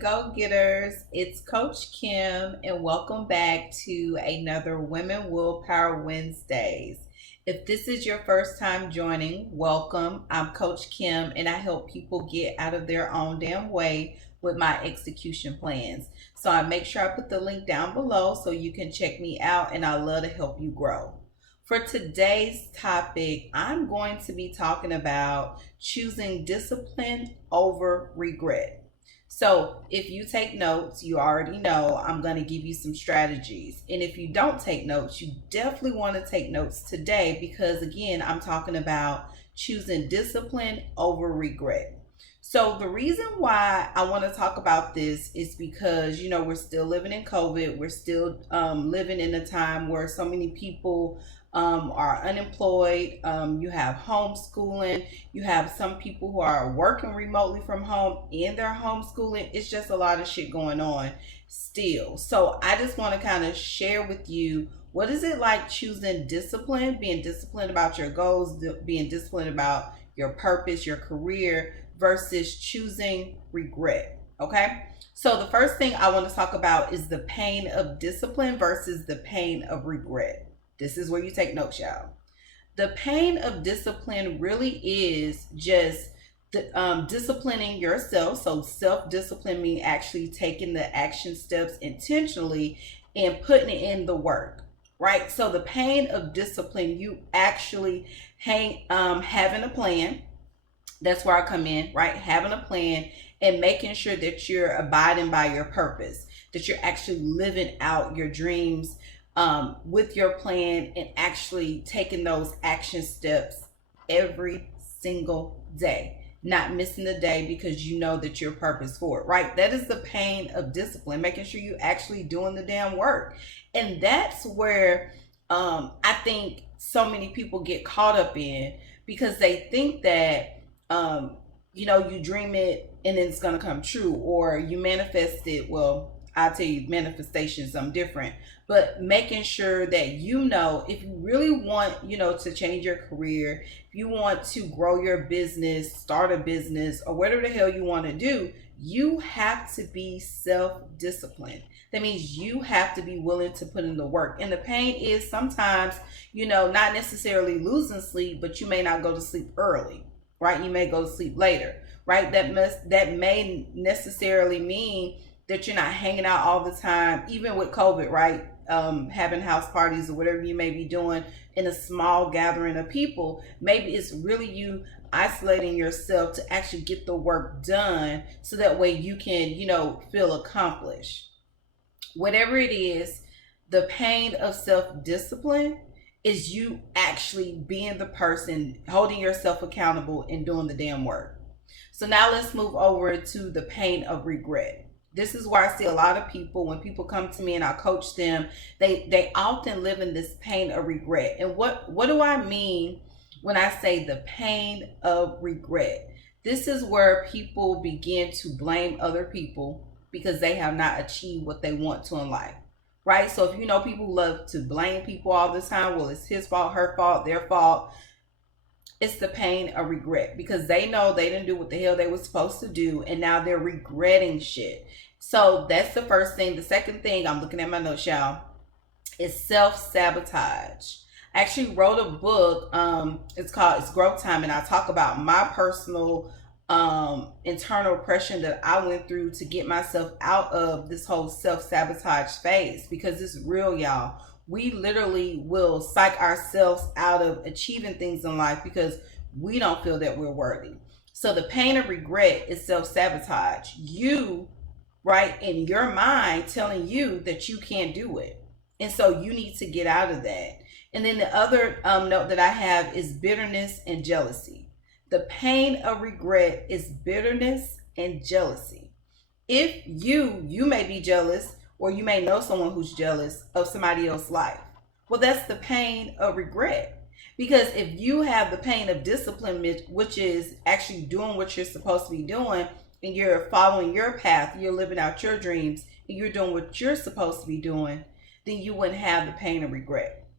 Go getters, it's Coach Kim, and welcome back to another Women Willpower Wednesdays. If this is your first time joining, welcome. I'm Coach Kim, and I help people get out of their own damn way with my execution plans. So I make sure I put the link down below so you can check me out, and I love to help you grow. For today's topic, I'm going to be talking about choosing discipline over regret. So if you take notes, you already know I'm going to give you some strategies. And if you don't take notes, you definitely want to take notes today because, again, I'm talking about choosing discipline over regret. So the reason why I want to talk about this is because, we're still living in COVID. We're still living in a time where so many people are unemployed. You have homeschooling. You have some people who are working remotely from home and they're homeschooling. It's just a lot of shit going on still. So I just want to kind of share with you, what is it like choosing discipline, being disciplined about your goals, being disciplined about your purpose, your career, versus choosing regret. Okay. So the first thing I want to talk about is the pain of discipline versus the pain of regret. This is where you take notes, y'all. The pain of discipline really is just disciplining yourself. So self-discipline means actually taking the action steps intentionally and putting it in the work, right? So the pain of discipline, you actually having a plan. That's where I come in, right? Having a plan and making sure that you're abiding by your purpose, that you're actually living out your dreams with your plan and actually taking those action steps every single day, not missing a day because you know that you're purpose for it, right? That is the pain of discipline, making sure you actually doing the damn work. And that's where I think so many people get caught up in, because they think that you dream it and then it's gonna come true, or you manifest it. Well, I'll tell you, manifestation is something different, but making sure that if you really want, to change your career, if you want to grow your business, start a business, or whatever the hell you want to do, you have to be self-disciplined. That means you have to be willing to put in the work. And the pain is sometimes, not necessarily losing sleep, but you may not go to sleep early, right? You may go to sleep later, right? That may necessarily mean that you're not hanging out all the time, even with COVID, right? Having house parties or whatever you may be doing in a small gathering of people. Maybe it's really you isolating yourself to actually get the work done so that way you can, feel accomplished. Whatever it is, the pain of self-discipline is you actually being the person, holding yourself accountable and doing the damn work. So now let's move over to the pain of regret. This is where I see a lot of people, when people come to me and I coach them, they often live in this pain of regret. And what do I mean when I say the pain of regret? This is where people begin to blame other people because they have not achieved what they want to in life, right? So if people love to blame people all the time, well, it's his fault, her fault, their fault. It's the pain of regret because they know they didn't do what the hell they were supposed to do, and now they're regretting shit. So that's the first thing. The second thing, I'm looking at my notes, y'all, is self-sabotage. I actually wrote a book. It's Growth Time, and I talk about my personal internal oppression that I went through to get myself out of this whole self-sabotage phase, because it's real, y'all. We literally will psych ourselves out of achieving things in life because we don't feel that we're worthy. So the pain of regret is self-sabotage. You, right, in your mind telling you that you can't do it. And so you need to get out of that. And then the other note that I have is bitterness and jealousy. The pain of regret is bitterness and jealousy. If you may be jealous, or you may know someone who's jealous of somebody else's life. Well, that's the pain of regret. Because if you have the pain of discipline, which is actually doing what you're supposed to be doing, and you're following your path, you're living out your dreams, and you're doing what you're supposed to be doing, then you wouldn't have the pain of regret.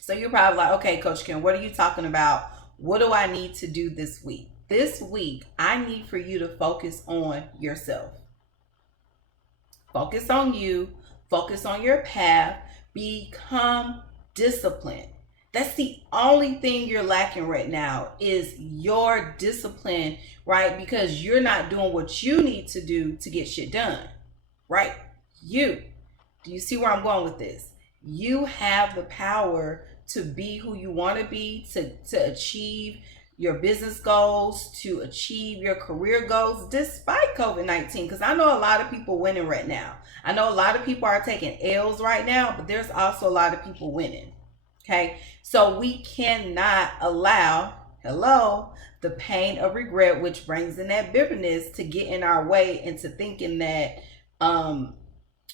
So you're probably like, okay, Coach Kim, what are you talking about? What do I need to do this week? This week, I need for you to focus on yourself. Focus on you, focus on your path, become disciplined. That's the only thing you're lacking right now is your discipline, right? Because you're not doing what you need to do to get shit done, right? You. Do you see where I'm going with this? You have the power to be who you want to be, to achieve your business goals, to achieve your career goals despite COVID-19. Because I know a lot of people winning right now. I know a lot of people are taking L's right now, but there's also a lot of people winning. Okay, so we cannot allow, the pain of regret, which brings in that bitterness, to get in our way into thinking that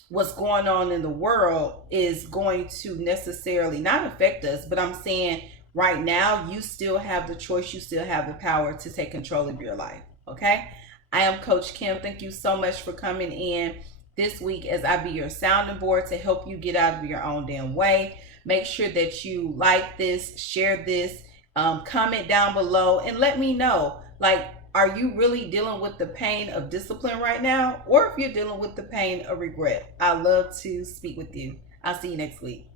what's going on in the world is going to necessarily not affect us. But I'm saying right now, you still have the choice, you still have the power to take control of your life. Okay, I am Coach Kim. Thank you so much for coming in this week as I be your sounding board to help you get out of your own damn way. Make sure that you like this, share this, comment down below, and let me know, like, are you really dealing with the pain of discipline right now? Or if you're dealing with the pain of regret? I love to speak with you. I'll see you next week.